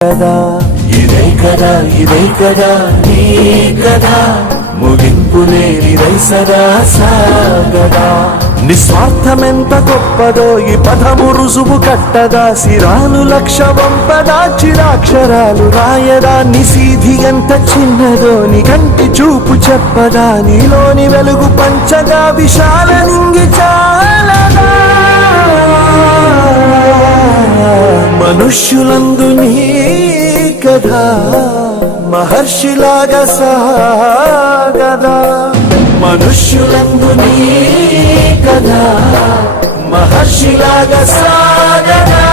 కదా ఇదే కదా నీ కదా ముగింపు లేనిదై సదా సాగదా నిస్వార్థమెంత గొప్పదో ఈ పదము రుజువు కట్టదా సిరాలు లక్ష వంపదా చిరాక్షరాలు రాయదా నిశీధి ఎంత చిన్నదో నీ కంటి చూపు చెప్పదా నీలోని వెలుగు పంచగా విశాల నింగి చాలదా మనుష్యులందు నీ కథ మహర్షిలాగా సాగదా మనుష్యులందు నీ కథ మహర్షిలాగా సాగదా